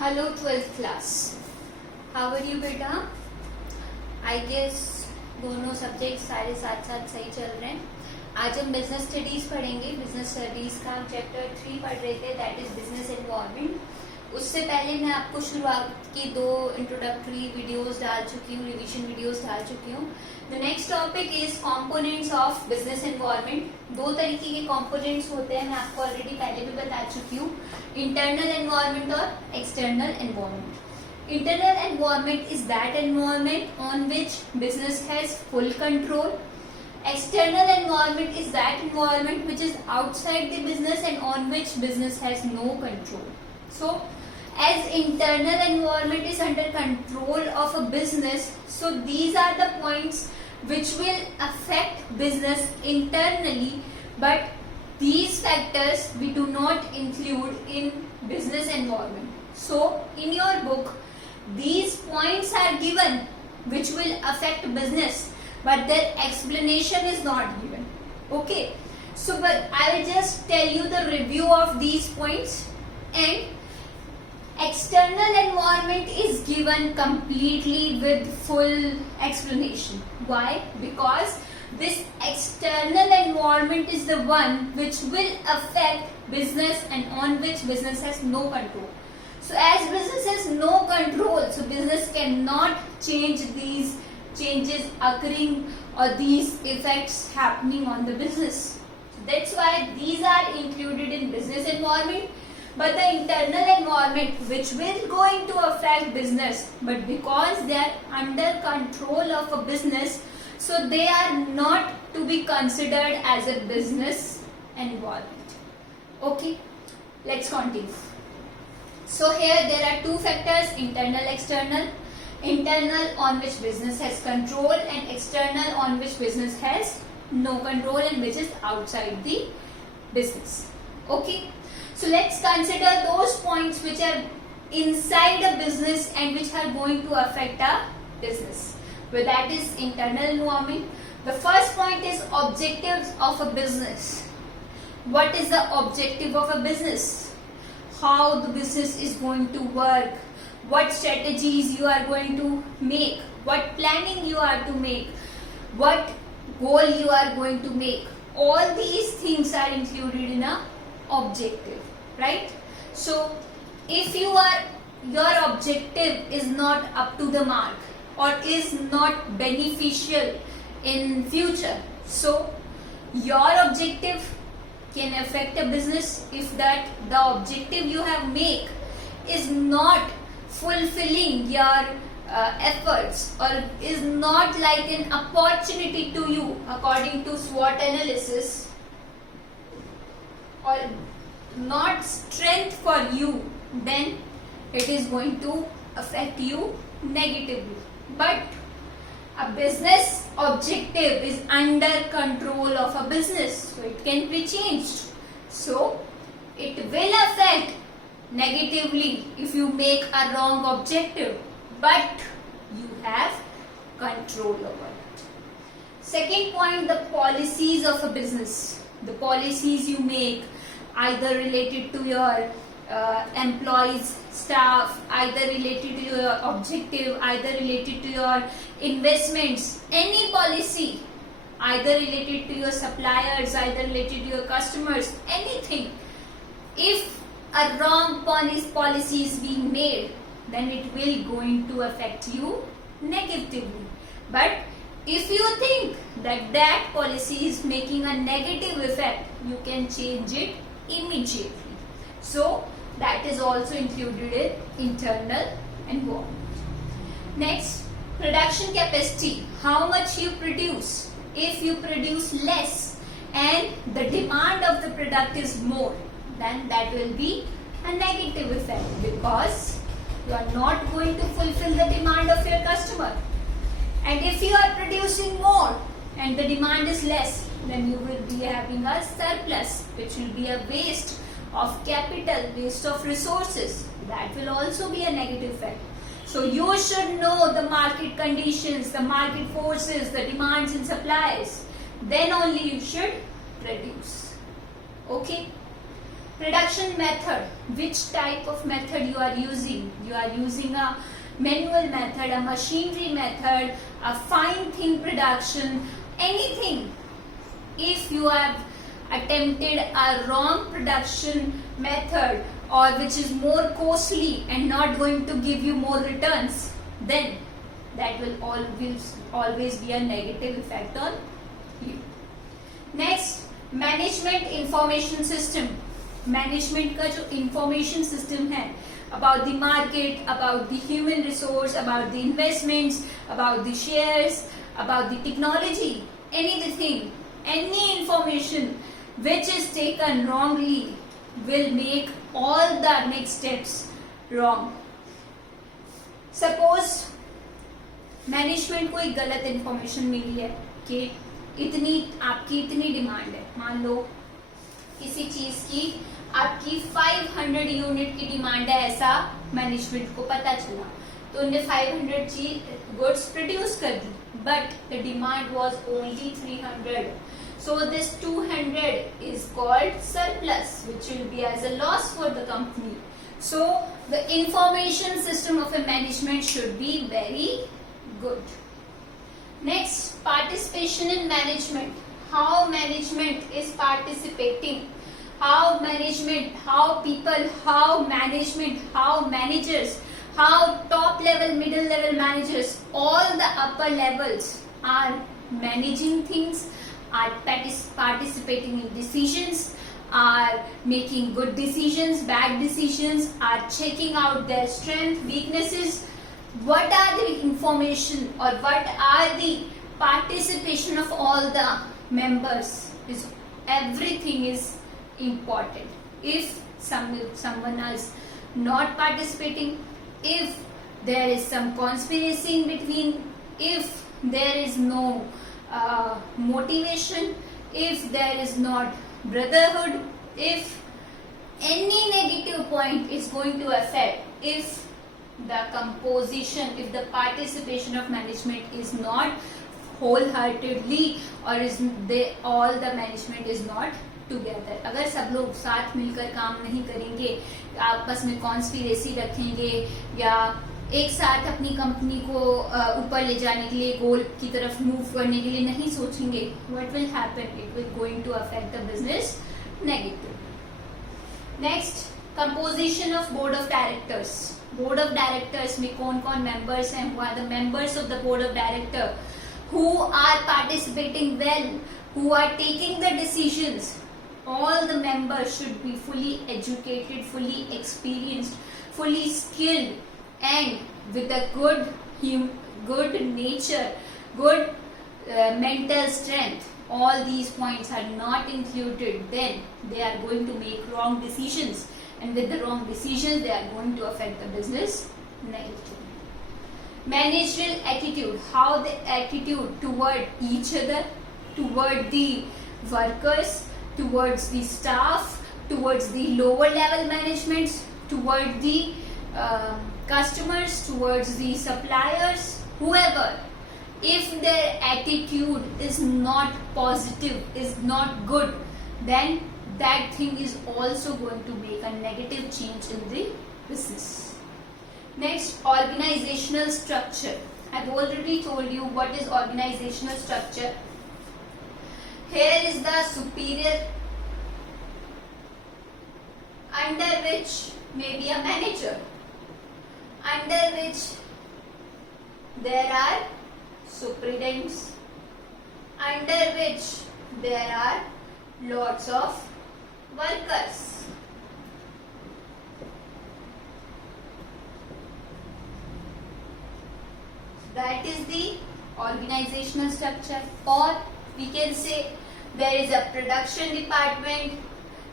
Hello 12th class, how are you बेटा? I guess दोनों subject सारे साथ साथ सही चल रहे हैं. आज हम बिजनेस स्टडीज पढ़ेंगे. बिजनेस स्टडीज का हम चैप्टर 3 पढ़ रहे थे, दैट इज बिजनेस एनवायरनमेंट. उससे पहले मैं आपको शुरुआत की 2 इंट्रोडक्टरी वीडियोस डाल चुकी हूँ, रिवीजन वीडियोस डाल चुकी हूँ. The next topic is components of business environment. 2 तरीके के कंपोनेंट्स होते हैं, मैं आपको ऑलरेडी पहले भी बता चुकी हूँ, इंटरनल एनवायरनमेंट और external environment. Internal environment is that environment on which business has full control. External environment is that environment which is outside the business and on which business has no control. So, as internal environment is under control of a business, so these are the points which will affect business internally, but these factors we do not include in business environment. So, in your book, these points are given which will affect business, but their explanation is not given. Okay, so but I will just tell you the review of these points. And external environment is given completely with full explanation. Why? Because this external environment is the one which will affect business and on which business has no control. So as business has no control, so business cannot change these changes occurring or these effects happening on the business. So that's why these are included in business environment. But the internal environment which will going to affect business, but because they are under control of a business, so they are not to be considered as a business environment. Okay, let's continue. So here there are 2 factors, internal, external. Internal on which business has control and external on which business has no control and which is outside the business. Okay. So let's consider those points which are inside a business and which are going to affect a business. Well, that is internal environment. The first point is objectives of a business. What is the objective of a business? How the business is going to work, what strategies you are going to make, what planning you are to make, what goal you are going to make. All these things are included in a objective, right? So if your objective is not up to the mark or is not beneficial in future, so your objective can affect a business if that the objective you have make is not fulfilling your efforts or is not like an opportunity to you according to SWOT analysis or not strength for you, then it is going to affect you negatively. But a business objective is under control of a business, so it can be changed. So it will affect negatively if you make a wrong objective, but you have control over it. Second point, the policies of a business. The policies you make, either related to your employees, staff, either related to your objective, either related to your investments, any policy, either related to your suppliers, either related to your customers, anything. If a wrong policy is being made, then it will going to affect you negatively. But if you think that that policy is making a negative effect, you can change it immediately. So that is also included in internal environment. Next, production capacity. How much you produce. If you produce less and the demand of the product is more, then that will be a negative effect because you are not going to fulfill the demand of your customer. And if you are producing more and the demand is less, then you will be having a surplus, which will be a waste of capital, waste of resources. That will also be a negative effect. So you should know the market conditions, the market forces, the demands and supplies. Then only you should produce. Okay. Production method, which type of method you are using? You are using a manual method, a machinery method, a fine thin production, anything. If you have attempted a wrong production method or which is more costly and not going to give you more returns, then that will always be a negative effect on you. Next, management information system. Management का जो information system है about the market, about the human resource, about the investments, about the shares, about the technology, anything, any information which is taken wrongly will make all the next steps wrong. Suppose management को एक गलत information मिली है कि आपकी इतनी demand है, मान लो किसी चीज की आपकी 500 यूनिट की डिमांड है, ऐसा मैनेजमेंट को पता चला, तो उन्होंने 500 गुड्स प्रोड्यूस कर दी, but the demand was only 300. So this 200 is called surplus, which will be as a loss for the company. So the information system of a management should be very good. Next, participation in management. How management is participating, how management, how people, how management, how managers, how top level, middle level managers, all the upper levels are managing things, are participating in decisions, are making good decisions, bad decisions, are checking out their strength, weaknesses. What are the information or what are the participation of all the members? Is everything is important. If someone is not participating, if there is some conspiracy in between, if there is no motivation, if there is not brotherhood, if any negative point is going to affect, if the composition, if the participation of management is not wholeheartedly, or is they all the management is not together, अगर सब लोग साथ मिलकर काम नहीं करेंगे, आपस में कॉन्स्पिरेसी रखेंगे या एक साथ अपनी कंपनी को ऊपर ले जाने के लिए, गोल की तरफ मूव करने के लिए नहीं सोचेंगे, what will happen? It will going to affect the business negative. Next, composition of board of directors. Board of directors में कौन कौन members हैं? Who are the members of the board of director? Who are participating well? Who are taking the decisions? All the members should be fully educated, fully experienced, fully skilled, and with a good nature, good mental strength. All these points are not included, then they are going to make wrong decisions, and with the wrong decisions they are going to affect the business negatively. Managerial attitude, how the attitude toward each other, toward the workers, towards the staff, towards the lower level managements, toward the customers, towards the suppliers, whoever. If their attitude is not positive, is not good, then that thing is also going to make a negative change in the business. Next, organizational structure. I've already told you what is organizational structure. Here is the superior, under which may be a manager, under which there are superintendents, under which there are lots of workers. That is the organizational structure. Or we can say there is a production department,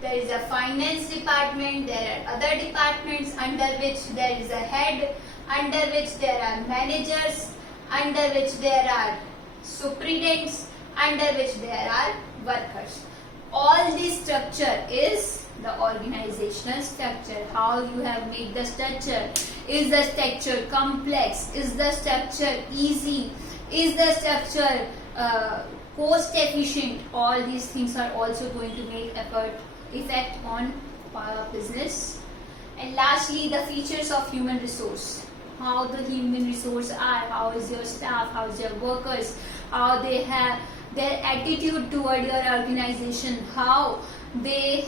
there is a finance department, there are other departments under which there is a head, under which there are managers, under which there are superintendents, under which there are workers. All this structure is the organizational structure. How you have made the structure? Is the structure complex? Is the structure easy? Is the structure cost efficient? All these things are also going to make effect on business. And lastly, the features of human resource. How the human resource are, how is your staff, how is your workers, how they have their attitude toward your organization, how they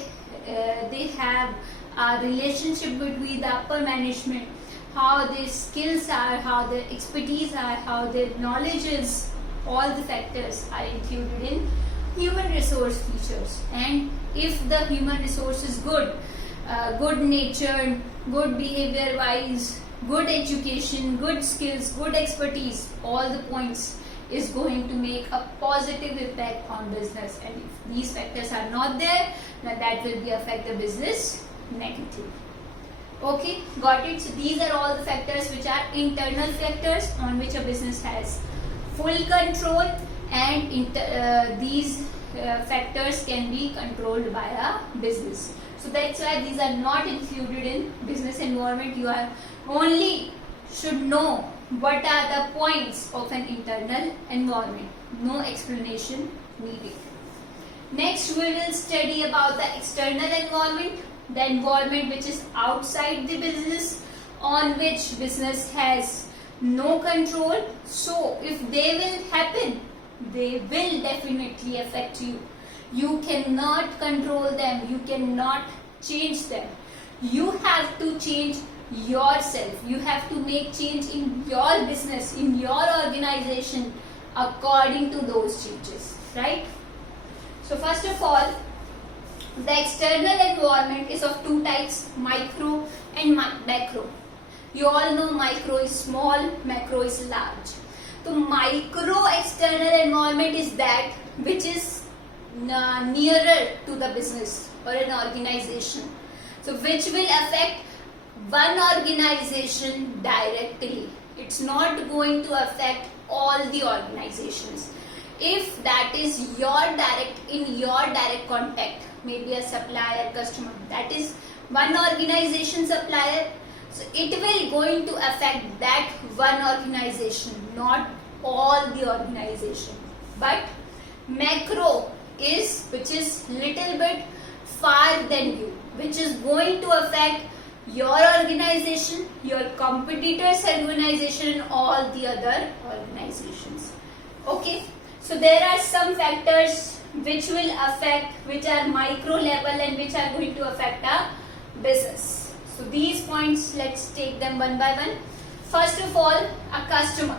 have a relationship between the upper management, how their skills are, how their expertise are, how their knowledge is. All the factors are included in human resource features. And if the human resource is good, good natured, good behavior wise, good education, good skills, good expertise, all the points is going to make a positive impact on business. And if these factors are not there, then that will be affect the business negatively. Okay, got it? So these are all the factors which are internal factors on which a business has full control, and these factors can be controlled by a business. So that's why these are not included in business environment. You are only should know what are the points of an internal environment. No explanation needed. Next we will study about the external environment, the environment which is outside the business, on which business has no control. So if they will happen, they will definitely affect you. You cannot control them, you cannot change them. You have to change yourself. You have to make change in your business, in your organization, according to those changes, right? So first of all, the external environment is of two types, micro and macro. You all know micro is small, macro is large. So micro external environment is that which is nearer to the business or an organization. So which will affect one organization directly. It's not going to affect all the organizations. If that is your direct contact, maybe a supplier, customer, that is one organization supplier, so it will going to affect that one organization, not all the organization. But macro is which is little bit far than you, which is going to affect your organization, your competitors' organization, and all the other organizations. Okay, so there are some factors which will affect, which are micro level and which are going to affect a business. So these points, let's take them one by one. First of all, a customer.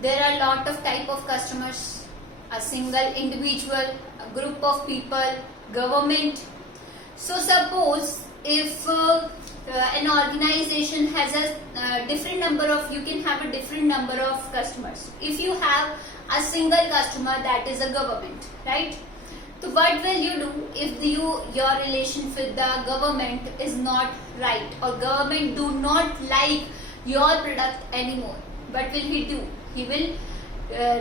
There are a lot of type of customers, a single individual, a group of people, government. So suppose if an organization has a different number of, you can have a different number of customers. If you have a single customer, that is a government, right? So what will you do if your relation with the government is not right, or government do not like your product anymore? What will he do? He will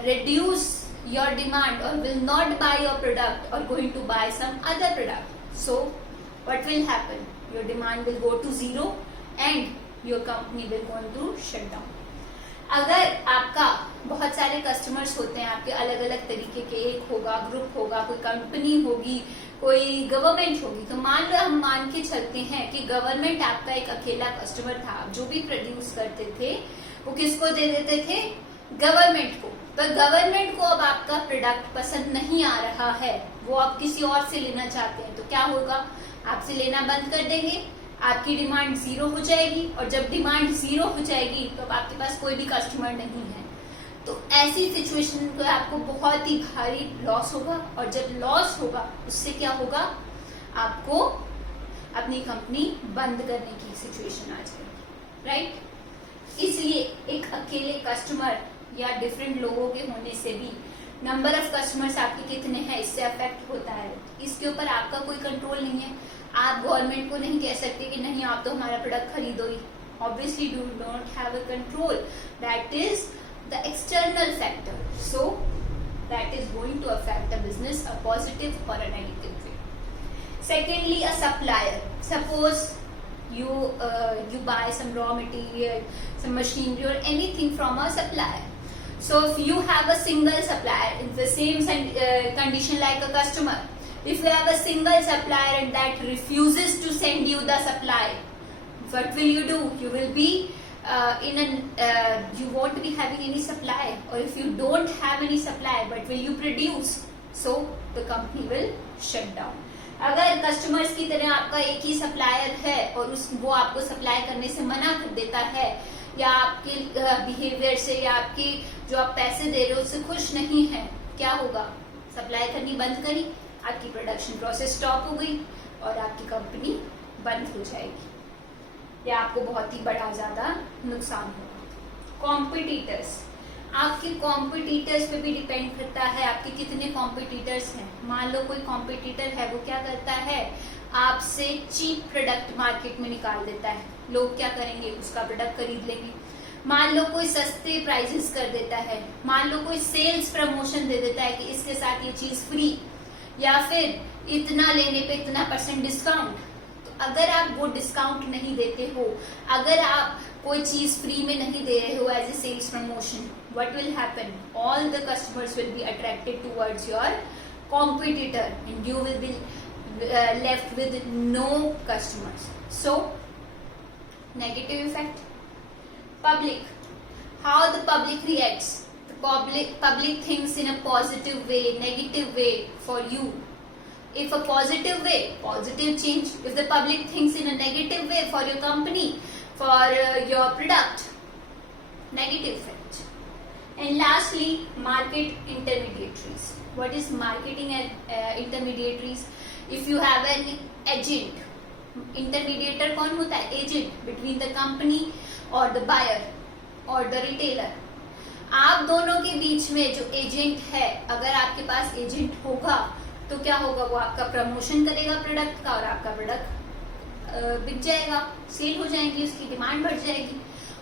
reduce your demand, or will not buy your product, or going to buy some other product. So what will happen? Your demand will go to zero and your company will going to shut down. अगर आपका बहुत सारे customers होते हैं, आपके अलग अलग तरीके के, एक होगा, ग्रुप होगा, कोई कंपनी होगी, कोई गवर्नमेंट होगी, तो मान लो हम मान के चलते हैं कि गवर्नमेंट आपका एक अकेला कस्टमर था. जो भी प्रोड्यूस करते थे वो किसको दे देते थे? गवर्नमेंट को. पर गवर्नमेंट को अब आपका प्रोडक्ट पसंद नहीं आ रहा है, वो आप किसी और से लेना चाहते हैं, तो क्या होगा? आपसे लेना बंद कर देंगे, आपकी डिमांड जीरो हो जाएगी, और जब डिमांड जीरो हो जाएगी तो आपके पास कोई भी कस्टमर नहीं है. तो ऐसी सिचुएशन को आपको बहुत ही भारी लॉस होगा, और जब लॉस होगा उससे क्या होगा? आपको अपनी कंपनी बंद करने की सिचुएशन आ जाएगी, राइट? इसलिए एक अकेले कस्टमर या डिफरेंट लोगों के होने से भी नंबर ऑफ कस्टमर्स आपके कितने हैं इससे अफेक्ट होता है. इसके ऊपर आपका कोई कंट्रोल नहीं है. आप गवर्नमेंट को नहीं कह सकते कि नहीं आप तो हमारा प्रोडक्ट खरीदो ही. Obviously do not have a control. That is the external factor. So that is going to affect the business a positive or a negative way. Secondly, a supplier. Suppose you buy some raw material, some machinery or anything from a supplier. So if you have a single supplier in the same condition like a customer, If you have a single supplier and that refuses to send you the supply, what will you do? You will be you won't be having any supply, or if you don't have any supply, what will you produce? So the company will shut down. अगर customers की तरह आपका एक ही supplier है और वो आपको supply करने से मना कर देता है, या आपके बिहेवियर से या आपकी जो आप पैसे दे रहे हो उससे खुश नहीं है, क्या होगा? सप्लाई करनी बंद करी, आपकी प्रोडक्शन प्रोसेस स्टॉप हो गई और आपकी कंपनी बंद हो जाएगी, या आपको बहुत ही बड़ा ज्यादा नुकसान होगा। कॉम्पिटिटर्स, आपके कॉम्पिटिटर्स पे भी डिपेंड करता है आपके कितने कॉम्पिटिटर्स हैं। मान लो कोई कॉम्पिटिटर है, वो क्या करता है, आपसे चीप प्रोडक्ट मार्केट में निकाल देता है, लोग क्या करेंगे, उसका प्रोडक्ट खरीद लेंगे। मान लो कोई सस्ते प्राइसेस कर देता है, मान लो कोई सेल्स प्रमोशन दे देता है कि इसके साथ ये चीज फ्री, या फिर इतना लेने पे इतना % डिस्काउंट। तो अगर आप वो डिस्काउंट नहीं देते हो, अगर आप कोई चीज फ्री में नहीं दे रहे हो as a sales promotion, what will happen? All the customers will be attracted towards your competitor and you will be left with no customers. So negative effect. Public, how the public reacts. The public thinks in a positive way, negative way for you. If a positive way, positive change. If the public thinks in a negative way for your company, for your product, negative effect. And lastly, market intermediaries. What is marketing intermediaries? If you have an agent, intermediator कौन होता है? Agent between the company or the buyer or the retailer. आप दोनों के बीच में जो agent है, अगर आपके पास एजेंट होगा तो क्या होगा, वो आपका प्रमोशन करेगा प्रोडक्ट का और आपका प्रोडक्ट बिक जाएगा, सेल हो जाएगी, उसकी डिमांड बढ़ जाएगी।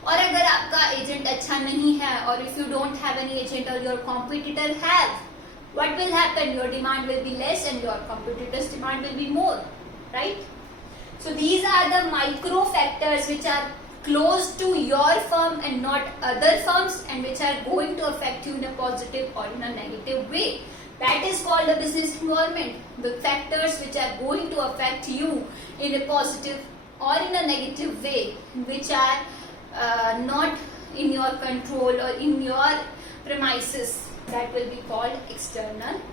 और अगर आपका एजेंट अच्छा नहीं है, और if you don't have any agent और your competitor have, what will happen? Your demand will be less and your competitor's demand will be more, right? So these are the micro factors which are close to your firm and not other firms, and which are going to affect you in a positive or in a negative way. That is called a business environment. The factors which are going to affect you in a positive or in a negative way, which are not in your control or in your premises, that will be called external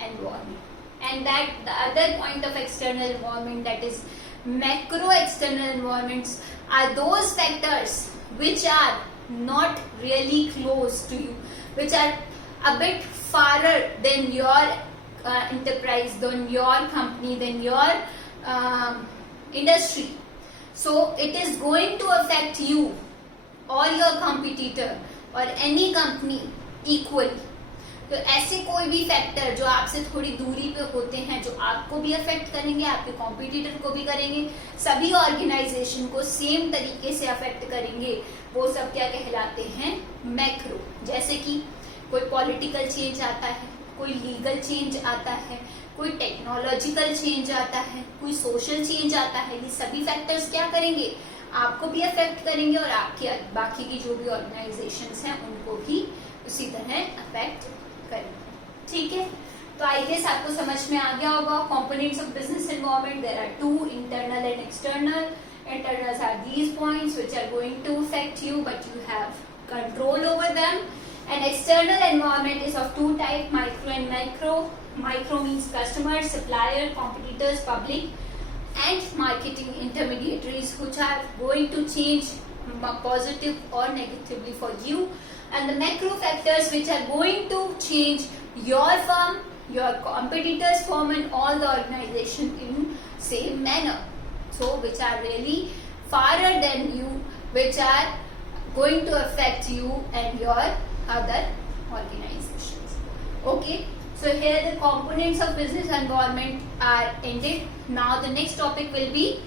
environment. And that the other point of external environment, that is macro external environments, are those factors which are not really close to you, which are a bit farther than your enterprise, than your company, than your industry. So it is going to affect you or your competitor or any company equally. तो ऐसे कोई भी factor जो आपसे थोड़ी दूरी पे होते हैं, जो आपको भी अफेक्ट करेंगे, आपके कॉम्पिटिटर को भी करेंगे, सभी ऑर्गेनाइजेशन को सेम तरीके से अफेक्ट करेंगे, वो सब क्या कहलाते हैं? मैक्रो। जैसे कि कोई पॉलिटिकल चेंज आता है, कोई लीगल चेंज आता है, कोई टेक्नोलॉजिकल चेंज आता है, कोई सोशल चेंज आता है, ये सभी फैक्टर्स क्या करेंगे? आपको भी अफेक्ट करेंगे और आपके बाकी की जो भी ऑर्गेनाइजेशंस हैं उनको भी उसी तरह अफेक्ट करेंगे। ठीक है, तो आई गेस आपको समझ में आ गया होगा। Components of business environment, there are two, internal and external. Internals are these points which are going to affect you, but you have control over them. And external environment is of two types, micro and macro. Micro means customers, supplier, competitors, public, and marketing intermediaries, which are going to change positive or negatively for you. And the macro factors which are going to change your firm, your competitors' firm, and all the organization in same manner. So which are really farther than you, which are going to affect you and your other organizations. Okay, so here the components of business environment are ended. Now the next topic will be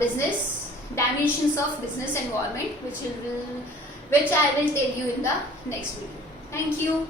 business dimensions of business environment, which I will tell you in the next video. Thank you.